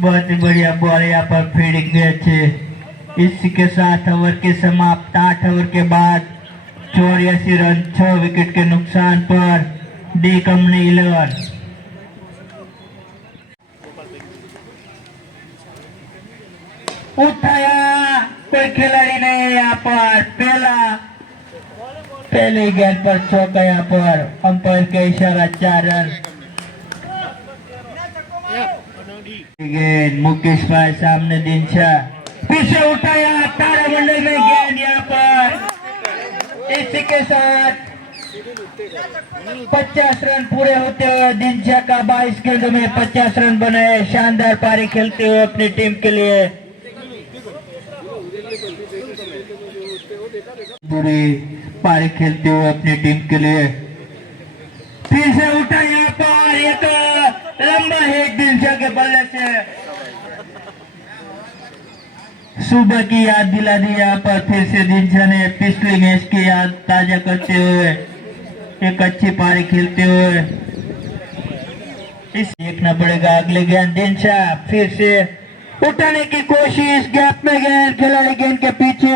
बहुत ही बढ़िया बॉल यहाँ पर फील्डिंग भी अच्छी। इसी के साथ ओवर के समाप्त 8 ओवर के बाद 84 रन 6 विकेट के नुकसान पर डी कंपनी 11 उठाया, कोई खिलाड़ी नहीं है यहाँ पर। पहले गेंद पर चौका यहाँ पर, अंपायर का इशारा 4 रन। गेंद मुकेश भाई सामने दिनशा पीछे उठाया, तारामंडल में गेंद यहाँ पर। इसी के साथ 50 रन पूरे होते हुए दिनशा का 22 गेंदों में 50 रन बनाए। शानदार पारी खेलते हुए अपनी टीम के लिए। बुरी पारी खेलते हुए अपनी टीम के लिए। फिर से उठा यहाँ पर, ये तो लंबा हिट दिनशा के बल्ले से। सुबह की याद दिला दी यहाँ पर फिर से दिनशा ने पिछले मैच की याद ताजा करते हुए एक अच्छी पारी खेलते हुए। इस देखना पड़ेगा अगले गेंद। दिनशा फिर से उठाने की कोशिश, गैप में गेंद, खिलाड़ी गेंद के पीछे,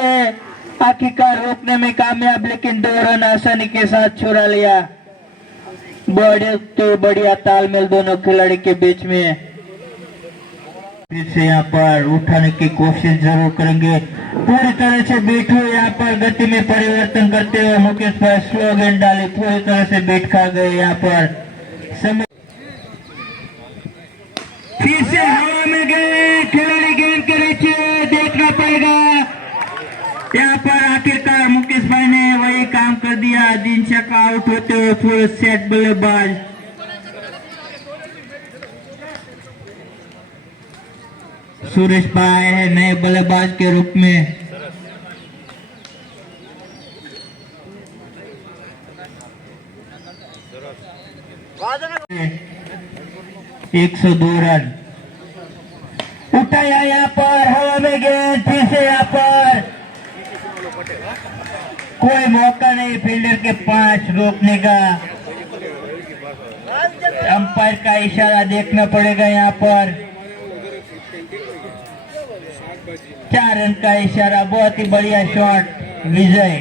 आखिरकार रोकने में कामयाब, लेकिन 2 रन आसानी के साथ छुड़ा लिया। बड़े तो बढ़िया तालमेल दोनों खिलाड़ी के बीच में। फिर से यहाँ पर उठाने की कोशिश जरूर करेंगे। पूरी तरह से बीट हुए यहाँ पर, गति में परिवर्तन करते हुए मुकेश भाई स्लो गेंद डाली, पूरी तरह से बीट खा गए यहाँ पर। फिर से हवा में गए, खिलाड़ी गेंद के नीचे, देखना पड़ेगा यहाँ पर। आखिरकार मुकेश भाई ने वही काम कर दिया। दिनशा का आउट होते हुए फुल सेट बल्लेबाज। सुरेश भाई है नए बल्लेबाज के रूप में। एक 102 रन उठाया यहाँ पर, हवा में गेंद, फिर से यहाँ पर कोई मौका नहीं फील्डर के 5 रोकने का। अंपायर का इशारा देखना पड़ेगा यहाँ पर। 4 रन का इशारा, बहुत ही बढ़िया शॉट विजय।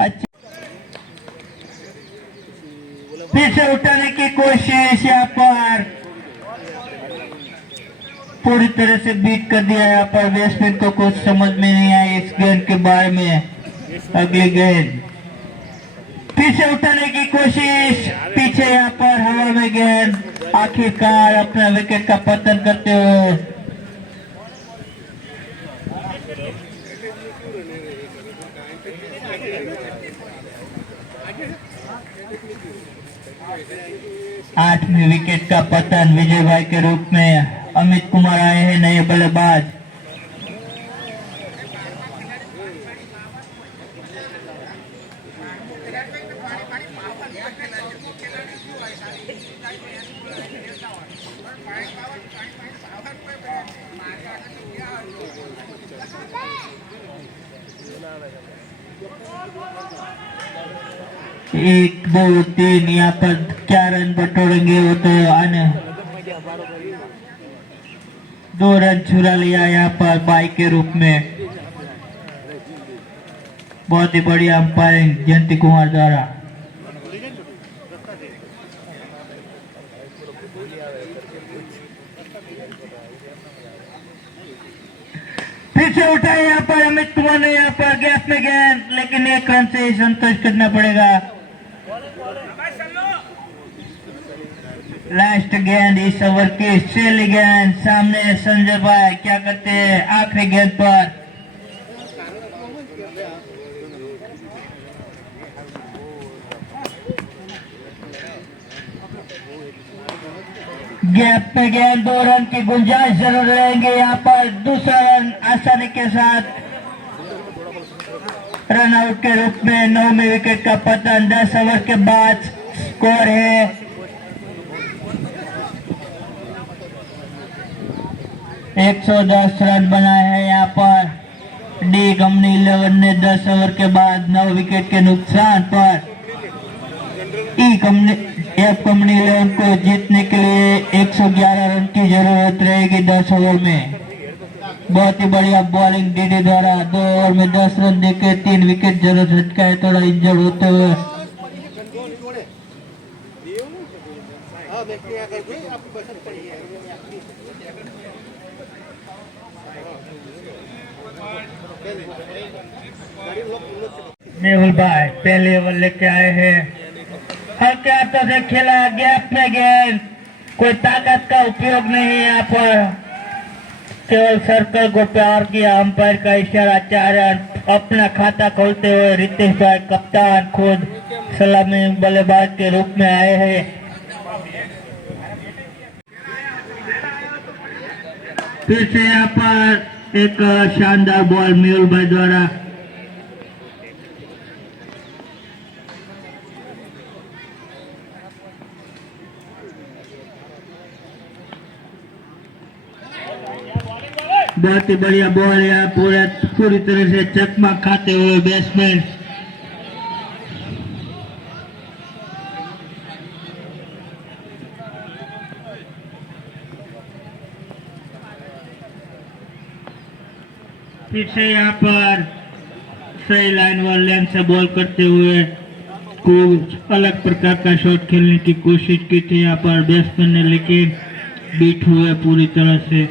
अच्छा, फिर से उठाने की कोशिश यहाँ पर, पूरी तरह से बीट कर दिया यहाँ पर। बैट्समैन को कुछ समझ में नहीं आया इस गेंद के बारे में। अगली गेंद फिर से उठाने की कोशिश, पीछे यहाँ पर हवा में गेंद, आखिरकार अपना विकेट का पतन करते हुए। आठवीं विकेट का पतन विजय भाई के रूप में। अमित कुमार आए हैं नए बल्लेबाज। एक 2 3 यहाँ पर 4 रन बटोरेंगे वो तो आने। 2 रन छुड़ा लिया यहाँ पर बाई के रूप में। बहुत ही बढ़िया अंपायरिंग जयंती कुमार द्वारा। फिर से उठाए यहाँ पर अमित कुमार ने, यहाँ पर गैप में गेंद, लेकिन 1 रन से ही संतोष करना पड़ेगा। लास्ट गेंद इस ओवर की, सेली गेंद, सामने संजय भाई क्या करते हैं आखिरी गेंद पर। गैप पे गेंद, 2 रन की गुंजाइश जरूर रहेंगे यहाँ पर। दूसरा रन आसानी के साथ रन आउट के रूप में। 9वें विकेट का पतन। 10 ओवर के बाद स्कोर है 110 रन बनाए हैं यहाँ पर। डी कंपनी 11 ने 10 ओवर के बाद 9 विकेट के नुकसान पर ई कंपनी एफ कंपनी 11 को जीतने के लिए 111 रन की जरूरत रहेगी 10 ओवर में। बहुत ही बढ़िया बॉलिंग डीडी द्वारा 2 ओवर में 10 रन देके 3 विकेट जरूर झटका है, थोड़ा इंजर्ड होते हुए। मेहुल भाई पहले ओवर लेके आए हैं, हल्के हाथों से खेला, गैप में गेंद, कोई ताकत का उपयोग नहीं यहाँ पर, केवल सर्कल को प्यार किया, अंपायर का इशारा, 4 रन। अपना खाता खोलते हुए रितेश भाई कप्तान खुद सलामी बल्लेबाज के रूप में आए हैं। फिर से यहाँ पर एक शानदार बॉल मेहुल भाई द्वारा, बहुत ही बढ़िया बॉल यहाँ पूरी तरह से चकमा खाते हुए बैट्समैन फिर से यहाँ पर सही लाइन व लेंथ से बॉल करते हुए कुछ अलग प्रकार का शॉट खेलने की कोशिश की थी यहाँ पर बैट्समैन ने, लेकिन बीट हुए पूरी तरह से।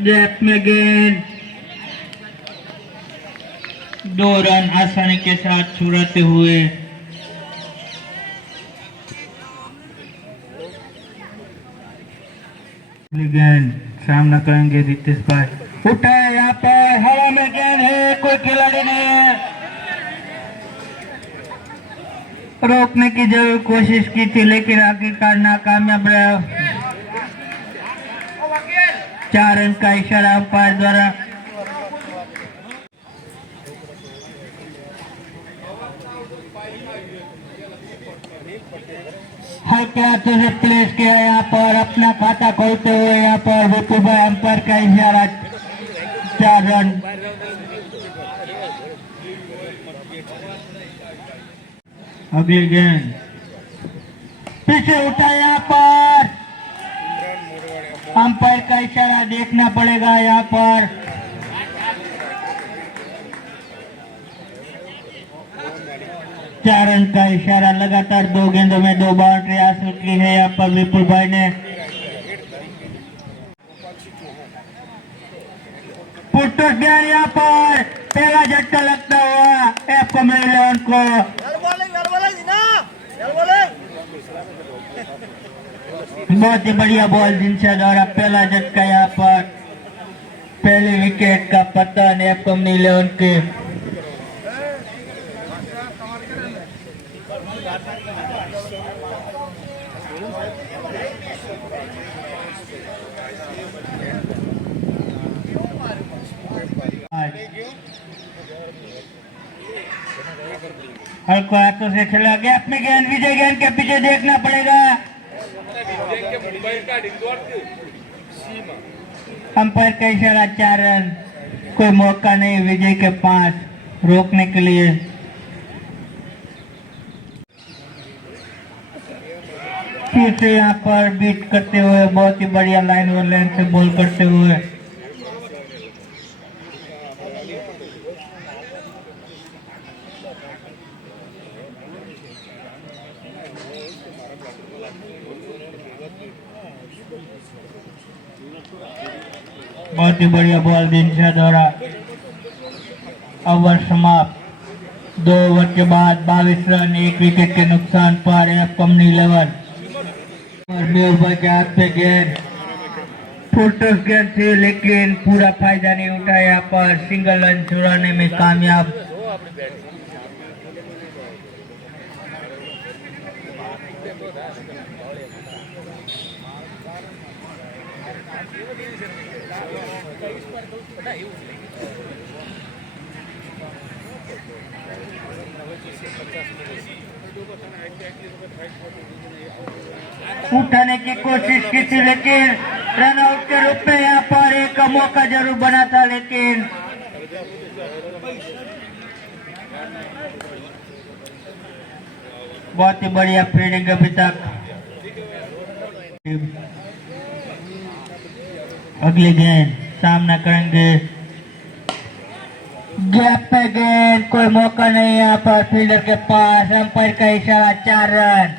गैप में गेंद, 2 रन आसानी के साथ छुड़ाते हुए। गेंद सामना करेंगे रितेश भाई, उठा है यहाँ पर, हवा में गेंद है, कोई खिलाड़ी नहीं है, रोकने की जरूर कोशिश की थी लेकिन आखिरकार नाकामयाब रहा। 4 रन का इशारा अंपायर द्वारा। हल्के हाथों से प्लेस किया यहाँ पर, अपना खाता खोलते हुए यहाँ पर विपुल भाई, अंपायर का इशारा, 4 रन। अगली गेंद पीछे उठा यहाँ पर, अंपायर का इशारा देखना पड़ेगा यहाँ पर। चार रन का इशारा, लगातार 2 गेंदों में 2 बाउंड्री हासिल की है यहाँ पर विपुल भाई ने। पुट्टो गेंद यहाँ पर, पहला झटका लगता हुआ एफ कंपनी 11 को। बहुत ही बढ़िया बॉल जिनसे द्वारा पहला झटका यहाँ पर, पहले विकेट का पतन एफ कंपनी 11 के। हल्को हाथों से खेला, गैप में गेंद, विजय गेंद के पीछे देखना पड़ेगा। अंपायर का इशारा, 4 रन, कोई मौका नहीं विजय के पास रोकने के लिए। फिर से यहाँ पर बीट करते हुए, बहुत ही बढ़िया लाइन और लेंथ से बॉल करते हुए। बहुत ही बढ़िया बॉल दिनशा द्वारा। ओवर समाप्त, 2 ओवर के बाद 22 रन, 1 विकेट के नुकसान पर एफ कंपनी 11। और मेहुल के हाथ पे गेंद, फुल टॉस गेंद थी लेकिन पूरा फायदा नहीं उठाया, यहाँ पर सिंगल रन चुराने में कामयाब। उठाने की कोशिश की थी लेकिन रन आउट के रूप में यहाँ पर एक मौका जरूर बना था, लेकिन बहुत ही बढ़िया फील्डिंग अभी तक। अगली गेंद सामना करेंगे, गैप पे गेंद, कोई मौका नहीं यहाँ पर फील्डर के पास, अंपायर का इशारा, 4 रन।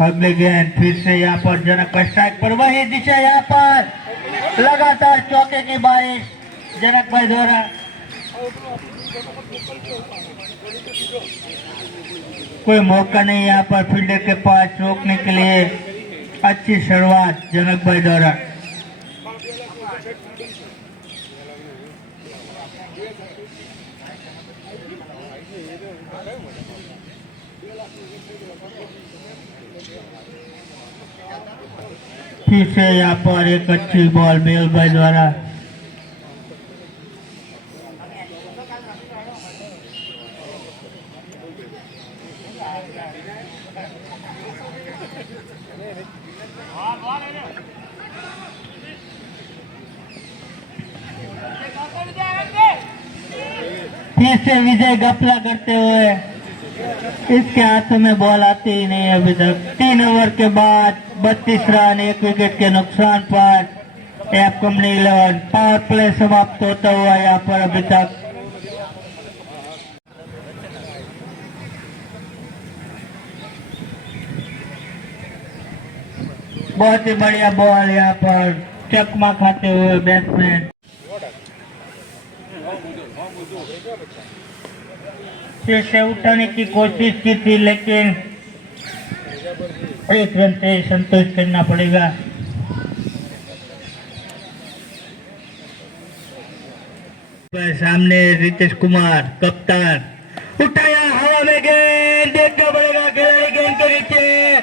अगली गेंद फिर से यहाँ पर जनक का स्ट्राइक पर, वही दिशा यहाँ पर लगातार चौके की बारिश जनक भाई द्वारा। कोई मौका नहीं यहाँ पर फील्डर के पास रोकने के लिए, अच्छी शुरुआत जनक भाई द्वारा। फिर से यहाँ पर एक अच्छी बॉल मेहुल भाई द्वारा। फिर से विजय घपला करते हुए, इसके हाथों में बॉल आती ही नहीं अभी तक। 3 ओवर के बाद 32 रन, 1 विकेट के नुकसान पर एफ कंपनी 11 पावर प्ले समाप्त होता हुआ यहाँ पर अभी तक। बहुत ही बढ़िया बॉल यहाँ पर चकमा खाते हुए बैट्समैन। फिर से उठाने की कोशिश की थी, लेकिन 1 रन से संतोष करना पड़ेगा। सामने रितेश कुमार कप्तान, उठाया हवा में गेंद, देखना पड़ेगा खिलाड़ी गेंद के नीचे।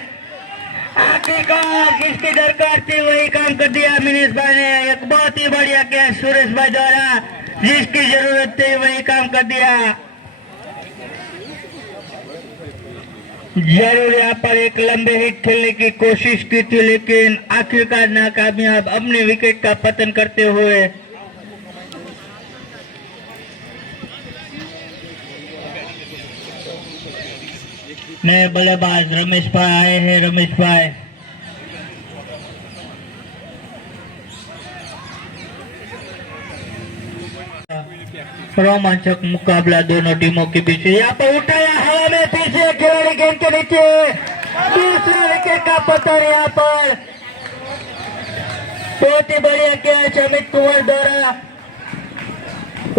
आखिरकार जिसकी दरकार थी वही काम कर दिया मिनेश भाई ने। एक बहुत ही बढ़िया कैच सुरेश भाई द्वारा, जिसकी जरूरत थी वही काम कर दिया। जरूर यहाँ पर एक लंबे हिट खेलने की कोशिश की थी, लेकिन आखिरकार नाकामयाब, अपने विकेट का पतन करते हुए। नए बल्लेबाज रमेश भाई आए हैं। रमेश भाई रोमांचक मुकाबला दोनों टीमों के बीच। यहाँ पर उठाया हवा में, पीछे खिलाड़ी गेंद के नीचे, दूसरा विकेट का पतन यहाँ पर। बहुत ही बढ़िया कैच अमित कुमार द्वारा,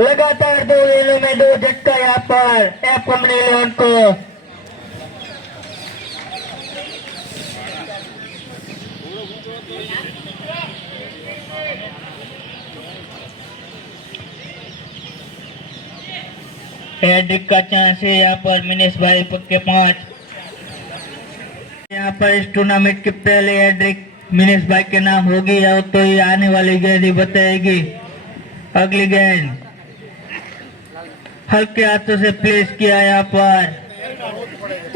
लगातार 2 गेंदों में 2 झटका यहाँ पर एफ कंपनी 11 को। हैट्रिक का चांस है यहाँ पर मिनेश भाई के 5। यहाँ पर इस टूर्नामेंट के पहले हैट्रिक मिनेश भाई के नाम होगी या तो ये आने वाली गेंद ही बताएगी। अगली गेंद हल्के हाथों से प्लेस किया यहाँ पर,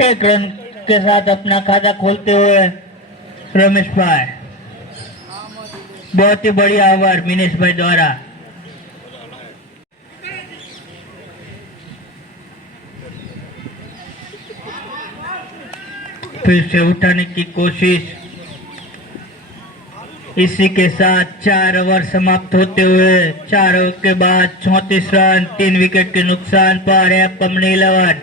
1 रन के साथ अपना खाता खोलते हुए रमेश भाई। बहुत ही बढ़िया ओवर मिनेश भाई द्वारा। फिर से उठाने की कोशिश, इसी के साथ 4 ओवर समाप्त होते हुए 4 ओवर के बाद 34 रन, 3 विकेट के नुकसान पर एफ कंपनी 11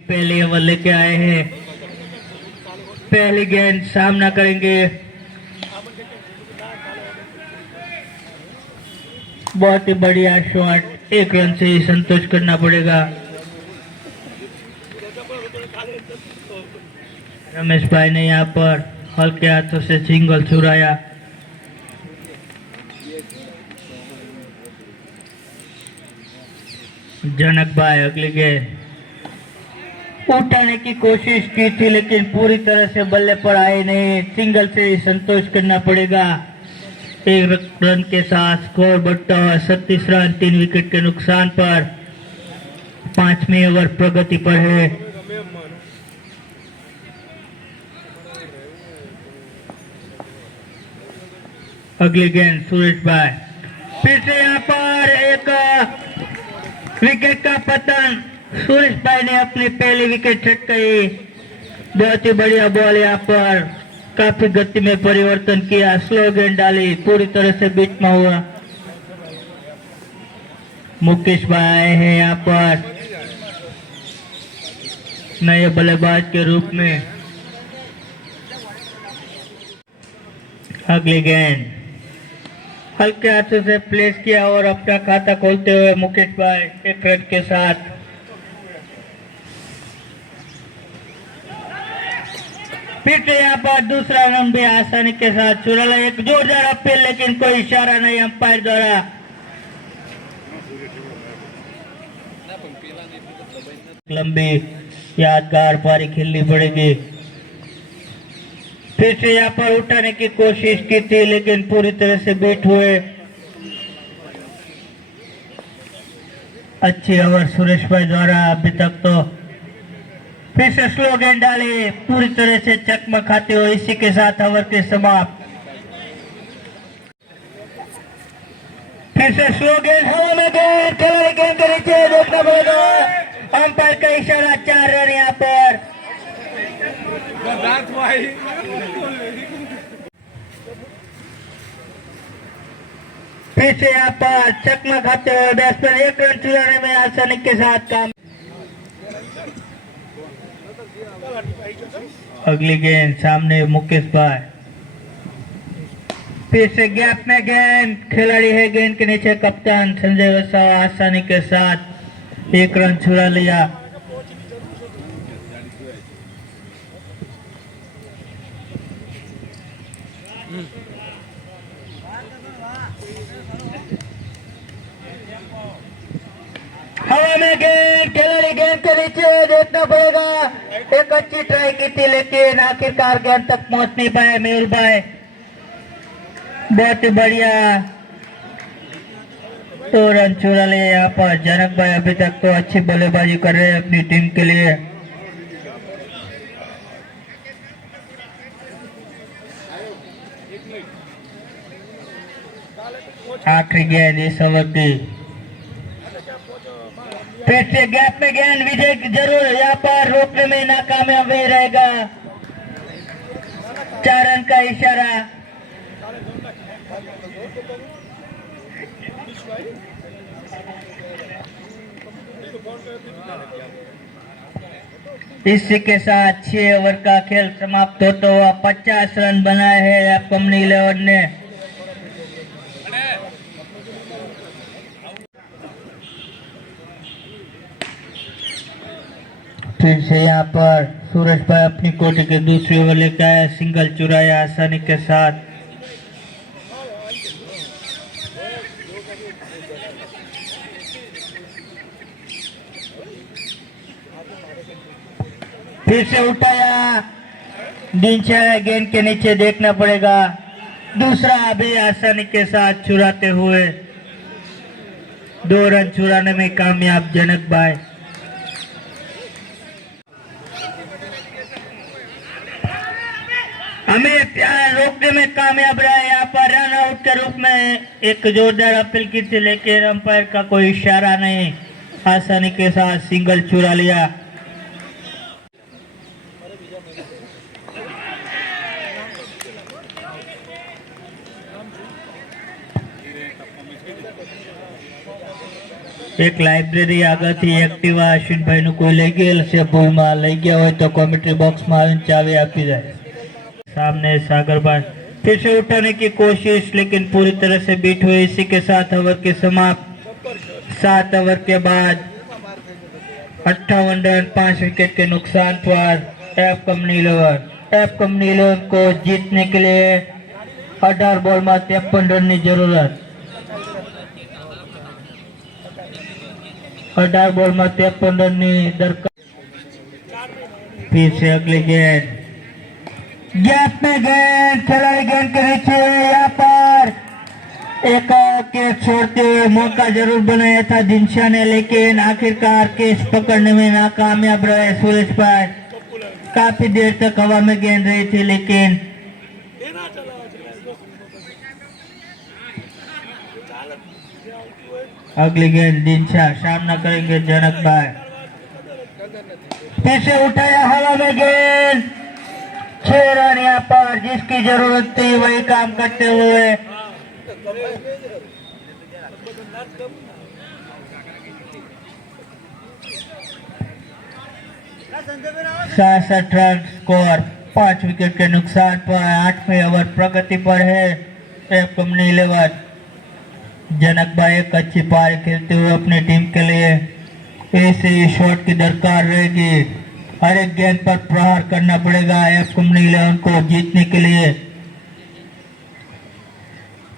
पहले ओवर लेके आए हैं। पहली गेंद सामना करेंगे, बहुत ही बढ़िया शॉट, 1 रन से ही संतोष करना पड़ेगा। रमेश भाई ने यहाँ पर हल्के हाथों से सिंगल छुड़ाया। जनक भाई अगली गेंद उठाने की कोशिश की थी, लेकिन पूरी तरह से बल्ले पर आए नहीं, सिंगल से ही संतोष करना पड़ेगा। 1 रन के साथ स्कोर बढ़ता हुआ 37 रन, 3 विकेट के नुकसान पर 5वें ओवर प्रगति पर है। अगली गेंद सुरेश भाई, फिर से यहाँ पर एक विकेट का पतन। सुरेश भाई ने अपनी पहली विकेट छटकाई। बहुत ही बढ़िया बॉल यहाँ पर, काफी गति में परिवर्तन किया, स्लो गेंद डाली, पूरी तरह से बीच में हुआ। मुकेश भाई है यहाँ पर नए बल्लेबाज के रूप में। अगली गेंद हल्के हाथों से प्लेस किया और अपना खाता खोलते हुए मुकेश भाई एक रन के साथ। फिर से यहाँ पर दूसरा रन भी आसानी के साथ चुरा लिया। एक जोरदार अपील, लेकिन कोई इशारा नहीं अंपायर द्वारा। लंबी यादगार पारी खेलनी पड़ेगी। फिर से यहाँ पर उठाने की कोशिश की थी, लेकिन पूरी तरह से बीट हुए। अच्छी ओवर सुरेश भाई द्वारा अभी तक तो। फिर से स्लो गेंद डाली, पूरी तरह से चकमा खाते हुए। इसी के साथ ओवर के समाप्त। फिर से स्लो गेंद, हवा में गेंद, खिलाड़ी गेंद के नीचे, देखना पड़ेगा अंपायर का इशारा। 4 रन यहाँ पर। फिर से यहाँ पर चकमा खाते हुए बैट्समैन 1 रन चुराने में आसानी के साथ काम। अगली गेंद सामने मुकेश भाई, फिर से गैप में गेंद, खिलाड़ी है गेंद के नीचे कप्तान संजय वसावा, आसानी के साथ 1 रन चुरा लिया। हवा में गेंद, खिलाड़ी गेंद के नीचे, देखना पड़ेगा। एक अच्छी ट्राई की थी, लेकिन आखिरकार गेंद तक पहुंच नहीं पाए मेहुल भाई। बहुत ही बढ़िया 2 रन चुरा लिए यहाँ पर। जनक भाई अभी तक तो अच्छी बल्लेबाजी कर रहे हैं अपनी टीम के लिए। आखिरी गेंद इस ओवर की। फिर से गैप में गेंद, विजय जरूर यहाँ पर रोकने में नाकामयाब ही रहेगा। 4 रन का इशारा। इसी के साथ 6 ओवर का खेल समाप्त होता हुआ 50 रन बनाए हैं कंपनी 11 ने। फिर से यहाँ पर सूरज भाई अपनी कोटी के दूसरी ओवर लेकर आया, सिंगल चुराया आसानी के साथ। फिर से उठाया, दिनचर्या गेंद के नीचे, देखना पड़ेगा। दूसरा अभी आसानी के साथ चुराते हुए 2 रन चुराने में कामयाब जनक भाई। हमें रोकने में कामयाब रहा। यहाँ पर रन आउट के रूप में एक जोरदार अपील की थी, लेकिन अंपायर का कोई इशारा नहीं, आसानी के साथ सिंगल चुरा लिया। एक लाइब्रेरी आगे थी एक्टिवा अश्विन भाई नु कोई ले गया से भूल में लई गया हो तो कमेंट्री बॉक्स में आવીને चाबी आपी जाए। सामने सागर भाई, फिर से उठाने की कोशिश, लेकिन पूरी तरह से बीट हुई। इसी के साथ ओवर के समाप्त। 7 ओवर के बाद 58 रन 5 विकेट के नुकसान पर एफ कंपनी 11 को जीतने के लिए 18 बॉल में 53 रन की जरूरत। 18 बॉल में 53 रन की दरकार। फिर से अगली गेंद, गैप में गेंद, खिलाड़ी गेंद के नीचे। यहाँ पर एक कैच छोड़ते हुए मौका जरूर बनाया था दिनशा ने, लेकिन आखिरकार कैच पकड़ने में नाकामयाब रहे सुरेश भाई। काफी देर तक हवा में गेंद रही थी, लेकिन अगली गेंद दिनशा, सामना करेंगे जनक भाई। फिर से उठाया हवा में गेंद, 6 रन यहाँ पर। जिसकी जरूरत थी वही काम करते हुए 67 रन स्कोर, 5 विकेट के नुकसान पर 8वें ओवर प्रगति पर है एफ कंपनी 11। जनक भाई एक अच्छी पारी खेलते हुए अपनी टीम के लिए ऐसे शॉट की दरकार रहेगी। हर एक गेंद पर प्रहार करना पड़ेगा एफ कंपनी 11 को जीतने के लिए।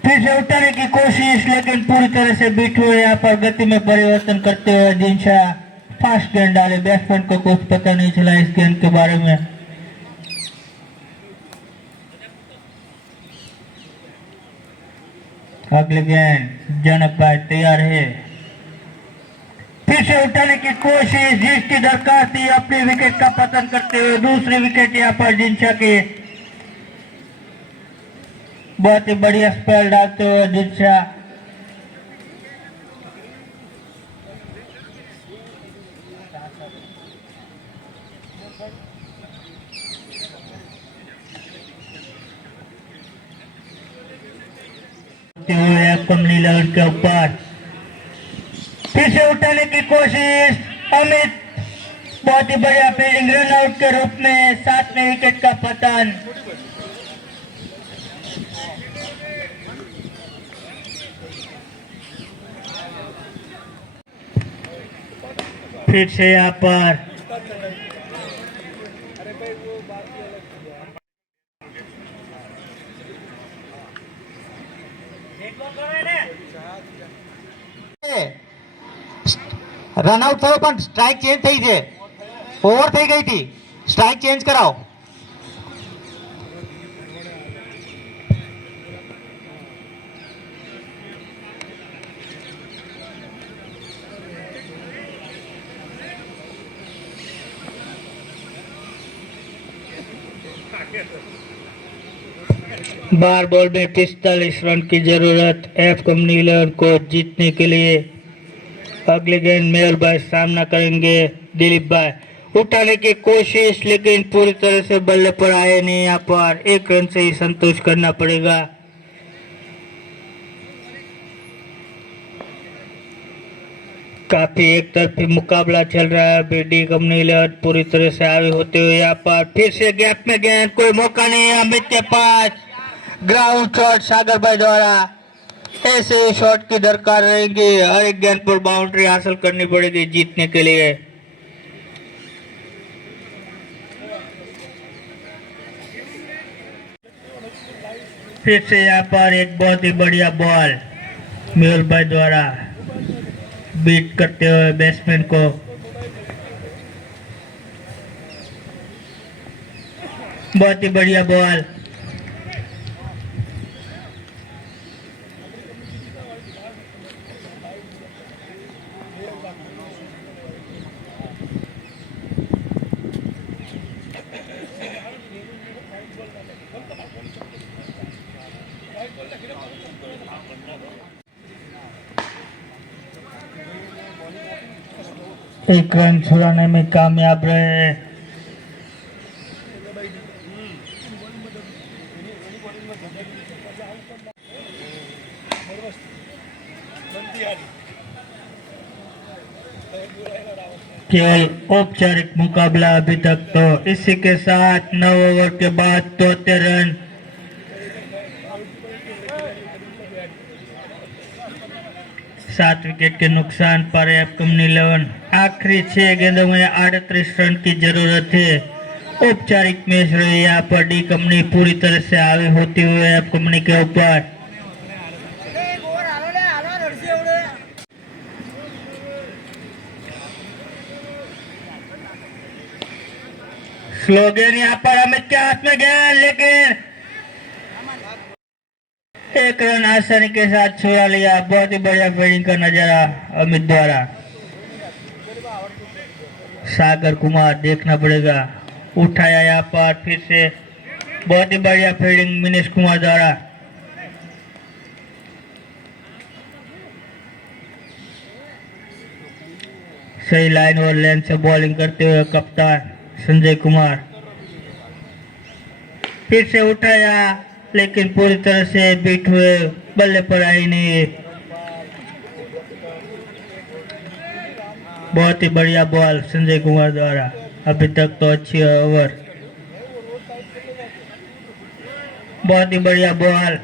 फिर से उठाने की कोशिश, लेकिन पूरी तरह से बीट हुए। यहाँ पर गति में परिवर्तन करते हुए दिनशा फास्ट गेंद डाले। बैट्समैन को कुछ पता नहीं चला इस गेंद के बारे में। अगली गेंद जनक भाई तैयार है। फिर से उठाने की कोशिश, जिसकी दरकार थी अपनी विकेट का पतन करते हुए। दूसरी विकेट यहाँ पर दिनशा की। बहुत ही बढ़िया स्पेल डालते हुए दिनशा। कंपनी 11 के ऊपर फिर से उठाने की कोशिश, अमित बहुत ही बढ़िया फील्डिंग, रन आउट के रूप में 7वें विकेट का पतन। फिर से यहाँ पर રનઆઉટ થયો પણ સ્ટ્રાઇક ચેન્જ થઈ છે, ઓવર થઈ ગઈ હતી, સ્ટ્રાઇક ચેન્જ કરાવો। बार बॉल में 45 रन की जरूरत एफ कंपनी 11 को जीतने के लिए। अगले गेंद मेहर भाई सामना करेंगे दिलीप भाई। उठाने की कोशिश, लेकिन पूरी तरह से बल्ले पर आए नहीं। यहाँ पर 1 रन से ही संतोष करना पड़ेगा। काफी एक तरफी मुकाबला चल रहा है। अभी डी कंपनी 11 पूरी तरह से आगे होते हुए यहाँ पर फिर से गैप में गेंद, कोई मौका नहीं अमित के पास। ग्राउंड शॉट सागर भाई द्वारा। ऐसे शॉट की दरकार रहेगी, हर एक गेंद पर बाउंड्री हासिल करनी पड़ेगी जीतने के लिए। फिर से यहाँ पर एक बहुत ही बढ़िया बॉल मेहुल भाई द्वारा बीट करते हुए बैट्समैन को। बहुत ही बढ़िया बॉल। एक रन छुड़ाने में कामयाब रहे। केवल औपचारिक मुकाबला अभी तक। तो इसी के साथ 9 ओवर के बाद 73 रन। सात विकेट के नुकसान पर एफ कंपनी 11 आखिरी 6 गेंदों में 38 रन की जरूरत है। औपचारिक मैच रही यहाँ पर डी कंपनी पूरी तरह से आगे होती हुई एफ कंपनी के ऊपर। स्लो गेंद यहाँ पर अमित के हाथ में गया, लेकिन 1 रन आसानी के साथ छुड़ा लिया। बहुत ही बढ़िया फील्डिंग का नजारा अमित द्वारा। सागर कुमार देखना पड़ेगा, उठाया यहाँ पर फिर से। बहुत ही बढ़िया फील्डिंग मिनेश कुमार द्वारा। सही लाइन और लेंथ से बॉलिंग करते हुए कप्तान संजय कुमार। फिर से उठाया लेकिन पूरी तरह से बीट हुए, बल्ले पर आई नहीं। बहुत ही बढ़िया बॉल संजय कुमार द्वारा। अभी तक तो अच्छी ओवर, बहुत ही बढ़िया बॉल।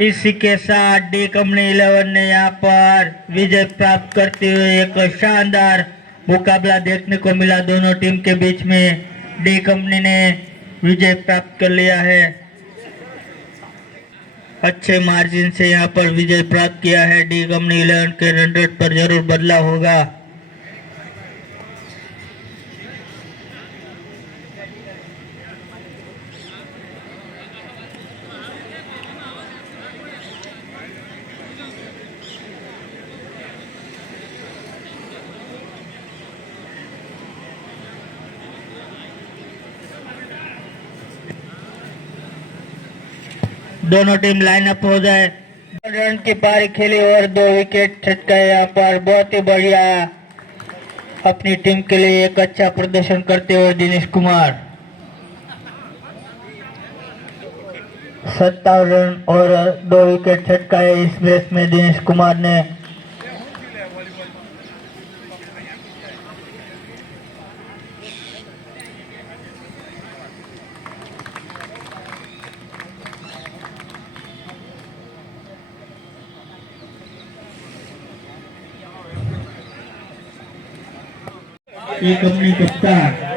इसी के साथ डी कंपनी 11 ने यहाँ पर विजय प्राप्त करते हुए एक शानदार मुकाबला देखने को मिला दोनों टीम के बीच में। डी कंपनी ने विजय प्राप्त कर लिया है, अच्छे मार्जिन से यहाँ पर विजय प्राप्त किया है। डी कंपनी 11 के रन रेट पर जरूर बदलाव होगा। दोनों टीम लाइन अप हो जाए। रन की पारी खेली और 2 विकेट छटकाए यहाँ पर। बहुत ही बढ़िया अपनी टीम के लिए एक अच्छा प्रदर्शन करते हुए दिनेश कुमार। 57 रन और 2 विकेट छटकाए इस मैच में दिनेश कुमार ने। ये कंपनी कप्तान